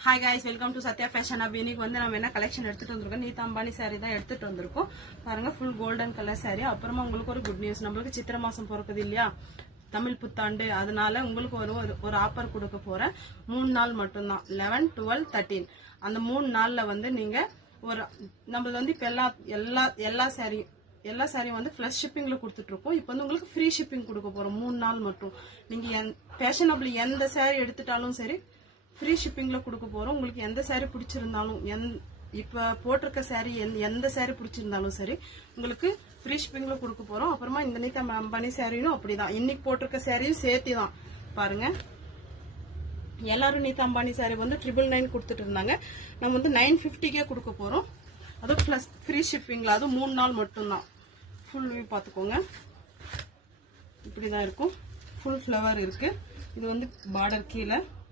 Hi guys, welcome to Satya Fashion Hub. இன்னைக்கு வந்து நம்ம என்ன கலெக்ஷன் எடுத்துட்டு வந்திருக்கோம். நீதா அம்பானி saree தான் எடுத்துட்டு வந்திருக்கோம். பாருங்க full golden color saree. அப்புறமா உங்களுக்கு ஒரு குட் நியூஸ். நமக்கு சித்திரை மாசம் பிறக்குது இல்லையா? தமிழ் புத்தாண்டு. அதனால உங்களுக்கு ஒரு ஆஃபர் கொடுக்க போறேன். 3 நாள் மட்டும் தான். 11, 12, 13. அந்த 3 நாள்ல வந்து நீங்க ஒரு நம்ம வந்து இப்ப எல்லா சாரியும் வந்து ஃப்ளஷ் ஷிப்பிங்ல கொடுத்துட்டு இருக்கோம். இப்போ வந்து உங்களுக்கு ஃப்ரீ ஷிப்பிங் கொடுக்க போறோம் 3 நாள் மட்டும். நீங்க ஃபேஷனபிள் எந்த சாரி எடுத்துட்டாலும் சரி ஃப்ரீ ஷிப்பிங்ல கொடுக்க போறோம். உங்களுக்கு எந்த சாரி பிடிச்சிருந்தாலும் இப்ப போட்டிருக்க சாரி எந்த சாரி பிடிச்சிருந்தாலும் சரி உங்களுக்கு ஃப்ரீ ஷிப்பிங்ல கொடுக்க போறோம். அப்புறமா இந்த நீதா அம்பானி சாரியும் அப்படிதான். இன்னைக்கு போட்டிருக்க சாரியும் சேர்த்து தான் பாருங்க. எல்லாரும் நீதா அம்பானி சாரி வந்து 999 கொடுத்துட்டு இருந்தாங்க. நம்ம வந்து 950 கொடுக்க போறோம். அதுவும் பிளஸ் ஃப்ரீ ஷிப்பிங்ல. அது 3 நாள் மட்டும்தான். ஃபுல் வியூ பார்த்துக்கோங்க. இப்படிதான் இருக்கும். ஃபுல் ஃப்ளவர் இருக்கு. இது வந்து பார்டர் கீழே